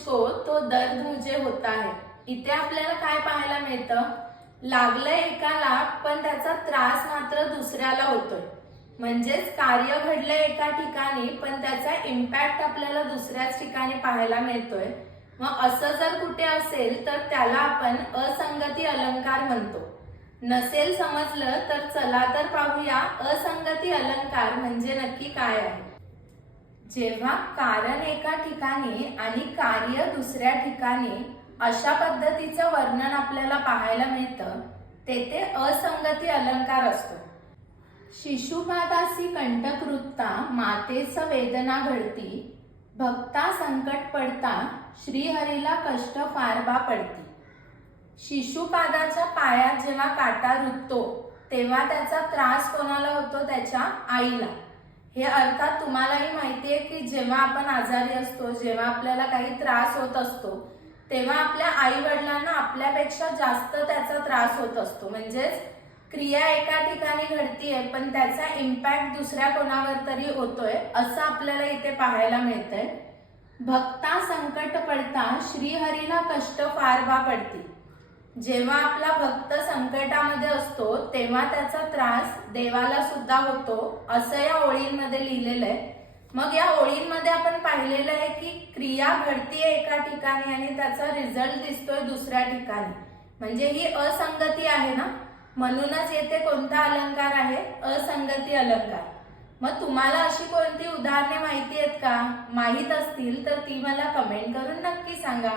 मुझको तो दर्द मुझे होता है। इथे आपल्याला काय पाहायला मिळतं, लागलंय एकाला पण त्याचा त्रास मात्र दुसऱ्याला होतोय। म्हणजेच कार्य घडलंय एका ठिकाणी पण त्याचा इम्पॅक्ट आपल्याला दुसऱ्याच ठिकाणी पाहायला मिळतोय। मग असं जर कुठे असेल तर त्याला आपण असंगती अलंकार म्हणतो। नसेल समजलं तर चला तर पाहूया असंगती अलंकार म्हणजे नक्की काय आहे। जेव्हा कारण एका ठिकाणी आणि कार्य दुसऱ्या ठिकाणी अशा पद्धतीचं वर्णन आपल्याला पाहायला मिळतं, तेथे असंगती अलंकार असतो। शिशुपादासी कंटकवृत्ता मातेच वेदना घडती, भक्ता संकट पडता श्रीहरीला कष्ट फार बा पडती। शिशुपादाच्या पायात जेव्हा काटा रुततो तेव्हा त्याचा त्रास कोणाला होतो, त्याच्या आईला। हे अर्थात तुम्हालाही माहिती आहे की जेव्हा आपण आजारी असतो, जेव्हा आपल्याला काही त्रास होत असतो तेव्हा आपल्या आई वडिलांना आपल्यापेक्षा जास्त त्याचा त्रास होत असतो। म्हणजेच क्रिया एका ठिकाणी घडतीये पण त्याचा इम्पॅक्ट दुसऱ्या कोणावर तरी होतोय, असं आपल्याला इथे पाहायला मिळतंय। भक्ता संकट पडता श्रीहरीला कष्ट फार बा पडती। जेव्हा आपला भक्त संकटामध्ये असतो तेव्हा त्याचा त्रास देवाला सुद्धा होतो, असं या ओळींमध्ये लिहिलेलं आहे। मग या ओळींमध्ये आपण पाहिलेलं आहे की क्रिया घडतीये एका ठिकाणी आणि त्याचा रिझल्ट दिसतोय दुसऱ्या ठिकाणी, म्हणजे ही असंगती आहे ना। म्हणूनच येथे कोणता अलंकार आहे, असंगती अलंकार। मग तुम्हाला अशी कोणती उदाहरणे माहिती आहेत का? माहित असतील तर ती मला कमेंट करून नक्की सांगा।